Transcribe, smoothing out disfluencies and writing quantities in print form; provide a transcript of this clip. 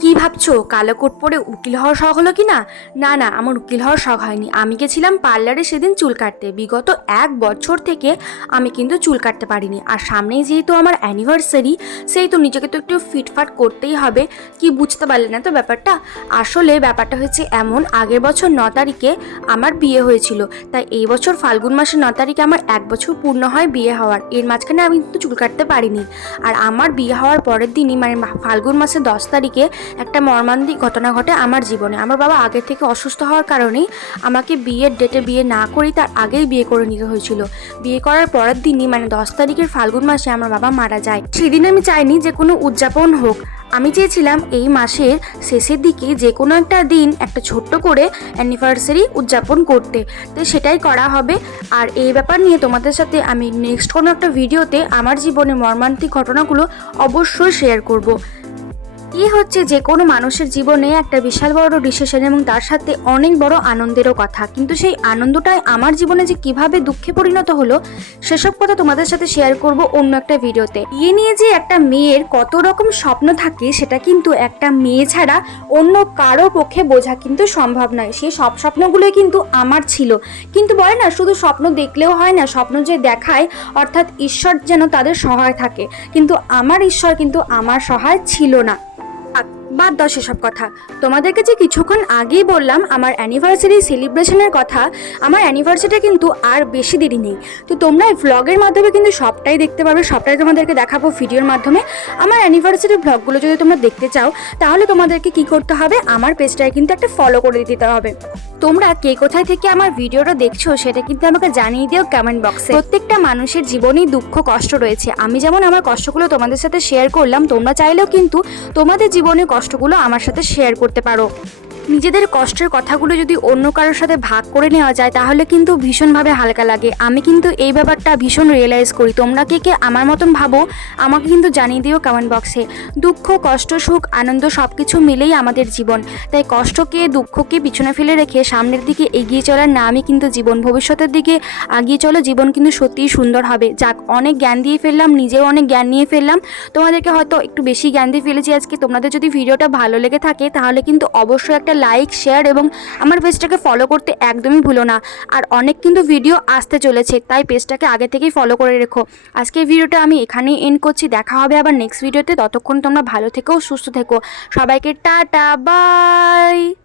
কি ভাবছো কালো কোট পরে উকিল হওয়ার শখ হলো কি না? না না, আমার উকিল হওয়ার শখ হয়নি। আমি গেছিলাম পার্লারে সেদিন চুল কাটতে। বিগত 1 বছর থেকে আমি কিন্তু চুল কাটতে পারিনি। আর সামনেই যেহেতু আমার অ্যানিভার্সারি, সেই তো নিজেকে তো একটু ফিটফাট করতেই হবে। কি বুঝতে পারলে না তো ব্যাপারটা? আসলে ব্যাপারটা হয়েছে এমন, আগের বছর 9 তারিখে আমার বিয়ে হয়েছিল। তাই এই বছর ফাল্গুন মাসের 9 তারিখে আমার 1 বছর পূর্ণ হয় বিয়ে হওয়ার। এর মাঝখানে আমি কিন্তু চুল কাটতে পারিনি। আর আমার বিয়ে হওয়ার পরের দিনই মানে ফাল্গুন মাসের 10 তারিখে একটা মর্মান্তিক ঘটনা ঘটে আমার জীবনে। আমার বাবা আগে থেকে অসুস্থ হওয়ার কারণেই আমাকে বিয়ের ডেটে বিয়ে না করেই তার আগেই বিয়ে করে নিতে হয়েছিল। বিয়ে করার পরের দিনই মানে 10 তারিখের ফাল্গুন মাসে আমার বাবা মারা যায়। সেদিন আমি চাইনি যে কোনো উদযাপন হোক। আমি চেয়েছিলাম এই মাসের শেষের দিকে যে কোনো একটা দিন একটা ছোট্ট করে অ্যানিভার্সারি উদযাপন করতে। তো সেটাই করা হবে। আর এই ব্যাপার নিয়ে তোমাদের সাথে আমি নেক্সট কোনো একটা ভিডিওতে আমার জীবনের মর্মান্তিক ঘটনাগুলো অবশ্যই শেয়ার করব। কি হচ্ছে যে কোনো মানুষের জীবনে একটা বিশাল বড় ডিসিশন এবং তার সাথে অনেক বড় আনন্দেরও কথা, কিন্তু সেই আনন্দটাই আমার জীবনে যে কিভাবে দুঃখে পরিণত হলো সেসব কথা তোমাদের সাথে শেয়ার করব অন্য একটা ভিডিওতে। বিয়ে নিয়ে যে একটা মেয়ের কত রকম স্বপ্ন থাকে সেটা কিন্তু একটা মেয়ে ছাড়া অন্য কারো পক্ষে বোঝা কিন্তু সম্ভব নয়। সেই সব স্বপ্নগুলোই কিন্তু আমার ছিল। কিন্তু বলে না, শুধু স্বপ্ন দেখলেও হয় না, স্বপ্ন যে দেখায় অর্থাৎ ঈশ্বর যেন তাদের সহায় থাকে, কিন্তু আমার ঈশ্বর কিন্তু আমার সহায় ছিল না। বাদ দাও সেসব কথা। তোমাদেরকে যে কিছুক্ষণ আগেই বললাম আমার অ্যানিভার্সারি সেলিব্রেশনের কথা, আমার অ্যানিভার্সারিটা কিন্তু আর বেশি দেরি নেই। তো তোমরা এই ভ্লগের মাধ্যমে কিন্তু সবটাই দেখতে পাবে, সবটাই তোমাদেরকে দেখাবো ভিডিওর মাধ্যমে। আমার অ্যানিভার্সারি ভ্লগগুলো যদি তোমরা দেখতে চাও তাহলে তোমাদেরকে কি করতে হবে, আমার পেজটায় কিন্তু একটা ফলো করে দিতে হবে। তোমরা কে কোথায় থেকে আমার ভিডিওটা দেখছো সেটা কিন্তু আমাকে জানিয়ে দিও কমেন্ট বক্সে। প্রত্যেকটা মানুষের জীবনেই দুঃখ কষ্ট রয়েছে। আমি যেমন আমার কষ্টগুলো তোমাদের সাথে শেয়ার করলাম, তোমরা চাইলেও কিন্তু তোমাদের জীবনে কষ্টগুলো আমার সাথে শেয়ার করতে পারো। নিজেদের কষ্টের কথাগুলো যদি অন্য কারোর সাথে ভাগ করে নেওয়া যায় তাহলে কিন্তু ভীষণভাবে হালকা লাগে। আমি কিন্তু এই ব্যাপারটা ভীষণ রিয়েলাইজ করি। তোমরা কে কে আমার মতন ভাবো আমাকে কিন্তু জানিয়ে দিও কমেন্ট বক্সে। দুঃখ কষ্ট সুখ আনন্দ সব কিছু মিলেই আমাদের জীবন। তাই কষ্টকে দুঃখকে পিছনে ফেলে রেখে সামনের দিকে এগিয়ে চলার নামই কিন্তু জীবন। ভবিষ্যতের দিকে এগিয়ে চলো, জীবন কিন্তু সত্যিই সুন্দর হবে। যাক, অনেক জ্ঞান দিয়ে ফেললাম, নিজেও অনেক জ্ঞান নিয়ে ফেললাম। তোমাদেরকে হয়তো একটু বেশি জ্ঞান দিয়ে ফেলেছি আজকে। তোমাদের যদি ভিডিওটা ভালো লেগে থাকে তাহলে কিন্তু অবশ্যই একটা লাইক শেয়ার এবং আমার পেজটাকে ফলো করতে একদমই ভুলো না। আর অনেক কিন্তু ভিডিও আসতে চলেছে, তাই পেজটাকে আগে থেকেই ফলো করে রেখো। আজকের ভিডিওটা আমি এখানেই এন্ড করছি। দেখা হবে আবার নেক্সট ভিডিওতে। ততক্ষণ তোমরা ভালো থেকো, সুস্থ থেকো। সবাইকে টাটা, বাই।